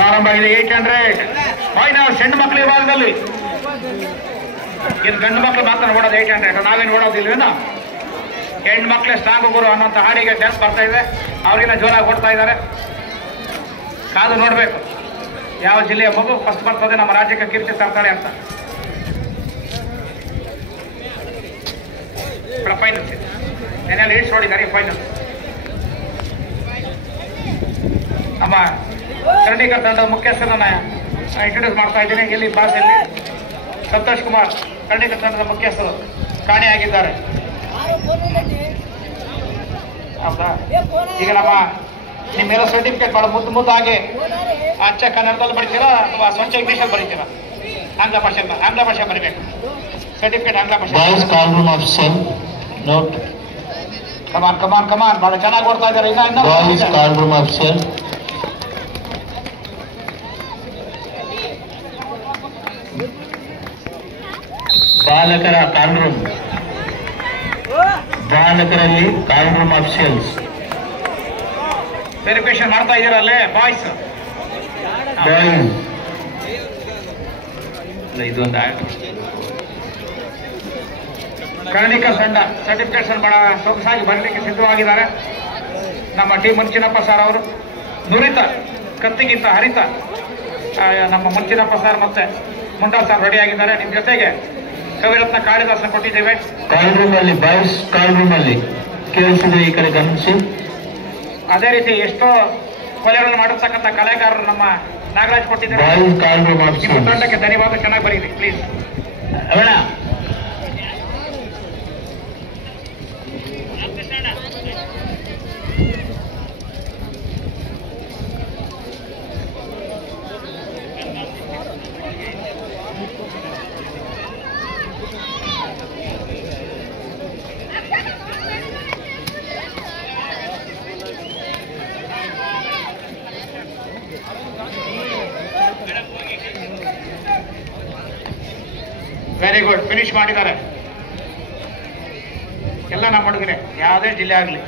ಪ್ರಾರಂಭ ಆಗಿದೆ 800 ಫೈನಲ್ ಹೆಣ್ಣು ಮಕ್ಕಳ ವಿಭಾಗದಲ್ಲಿ. ಇನ್ನು ಗಂಡು ಮಕ್ಕಳು ಮಾತ್ರ ಓಡೋದು 800. ನಾವೇನು ಓಡೋದಿಲ್ವೇನೋ. ಹೆಣ್ಣು ಮಕ್ಕಳೇ ಸ್ಟ್ರಾಂಗ್ ಗುರು ಅನ್ನೋಂಥ ಹಾಡಿಗೆ ಡ್ಯಾನ್ಸ್ ಬರ್ತಾ ಇದೆ. ಅವ್ರಿಗಿನ್ನ ಜೋರಾಗಿ ಓಡ್ತಾ ಇದ್ದಾರೆ. ಕಾದು ನೋಡಬೇಕು ಯಾವ ಜಿಲ್ಲೆಯ ಮಗು ಫಸ್ಟ್ ಬರ್ತದೆ, ನಮ್ಮ ರಾಜ್ಯಕ್ಕೆ ಕೀರ್ತಿ ತರ್ತಾಳೆ ಅಂತ. ಫೈನಲ್ ನೆನೆಯಲ್ಲಿ ಈಡ್ಸ್ ನೋಡಿದ್ದಾರೆ. ಫೈನಲ್ ನಮ್ಮ ಚಂಡೀಗಢ ತಂಡದ ಮುಖ್ಯಸ್ಥರನ್ನ ಇಂಟ್ರೊಡ್ಯೂಸ್ ಮಾಡ್ತಾ ಇದ್ದೀನಿ. ಇಲ್ಲಿ ಭಾಷೆಯಲ್ಲಿ ಸಂತೋಷ್ ಕುಮಾರ್ ಚಂಡೀಗಢ ತಂಡದ ಮುಖ್ಯಸ್ಥರು ಕಾಣೆಯಾಗಿದ್ದಾರೆ. ಹೌದಾ? ಈಗ ನಮ್ಮ ನಿಮ್ಮೆಲ್ಲ ಸರ್ಟಿಫಿಕೇಟ್ ಭಾಳ ಮುದ್ದಾಗಿ ಅಚ್ಚ ಕನ್ನಡದಲ್ಲಿ ಬರೀತೀರಾ ಅಥವಾ ಸ್ವಚ್ಛ ಇಂಗ್ಲೀಷಲ್ಲಿ ಬರೀತೀರಾ? ಆಂಗ್ಲ ಭಾಷೆ ಬರೀಬೇಕು. ಸರ್ಟಿಫಿಕೇಟ್ ಆಂಗ್ಲ ಭಾಷೆ. ಕಮಾನ್ ಬಹಳ ಚೆನ್ನಾಗಿ ಓಡ್ತಾ ಇದ್ದಾರೆ. ಬಾಲಕರ ಕಾಲ್ ರೂಮ್, ಬಾಲಕರಲ್ಲಿ ಕಾಲ್ ರೂಮ್ ಅಫಿಷಿಯಲ್ಸ್ ವೆರಿಫಿಕೇಶನ್ ಮಾಡ್ತಾ ಇದ್ದೀರಲ್ಲೇ ಬಾಯ್ಸ್. ಇದೊಂದು ಕರ್ಣಿಕ ತಂಡ ಸರ್ಟಿಫಿಕೇಟ್ಸ್ ಬಹಳ ಸೊಗಸಾಗಿ ಬರಲಿಕ್ಕೆ ಸಿದ್ಧವಾಗಿದ್ದಾರೆ. ನಮ್ಮ ಟಿ ಮುಂಚಿನಪ್ಪ ಸರ್ ಅವರು ನುರಿತ ಕತ್ತಿಗಿಂತ ಹರಿತ ನಮ್ಮ ಮುಂಚಿನಪ್ಪ ಸರ್ ಮತ್ತೆ ಮುಂಡಾ ಸರ್ ರೆಡಿಯಾಗಿದ್ದಾರೆ. ನಿಮ್ಮ ಜೊತೆಗೆ ಕವಿರತ್ನ ಕಾಳಿದಾಸನ ಕೊಟ್ಟಿದ್ದೇವೆ. ಕಾಲ್ ರೂಮ್ ಅಲ್ಲಿ ಬಾಯ್ಸ್ ಕಾಲ್ ರೂಮ್ ಅಲ್ಲಿ ಕೇಳಿಸಿದ್ರೆ ಈ ಕಡೆ ಗಮನಿಸಿ. ಅದೇ ರೀತಿ ಎಷ್ಟೋ ಕೊಲೆಗಳನ್ನು ಮಾಡಿರ್ತಕ್ಕಂಥ ಕಲಾಕಾರರು ನಮ್ಮ ನಾಗರಾಜ್ ಕೊಟ್ಟಿದ್ದಾರೆ. ನಿಮ್ಮ ತಂಡಕ್ಕೆ ಧನ್ಯವಾದ. ಚೆನ್ನಾಗಿ ಬರೀರಿ ಪ್ಲೀಸ್. ಅವಣ ವೆರಿ ಗುಡ್. ಫಿನಿಶ್ ಮಾಡಿದ್ದಾರೆ ಎಲ್ಲ ನಮ್ಮ ಹುಡುಗರೇ, ಯಾವುದೇ ಜಿಲ್ಲೆ ಆಗಲಿ.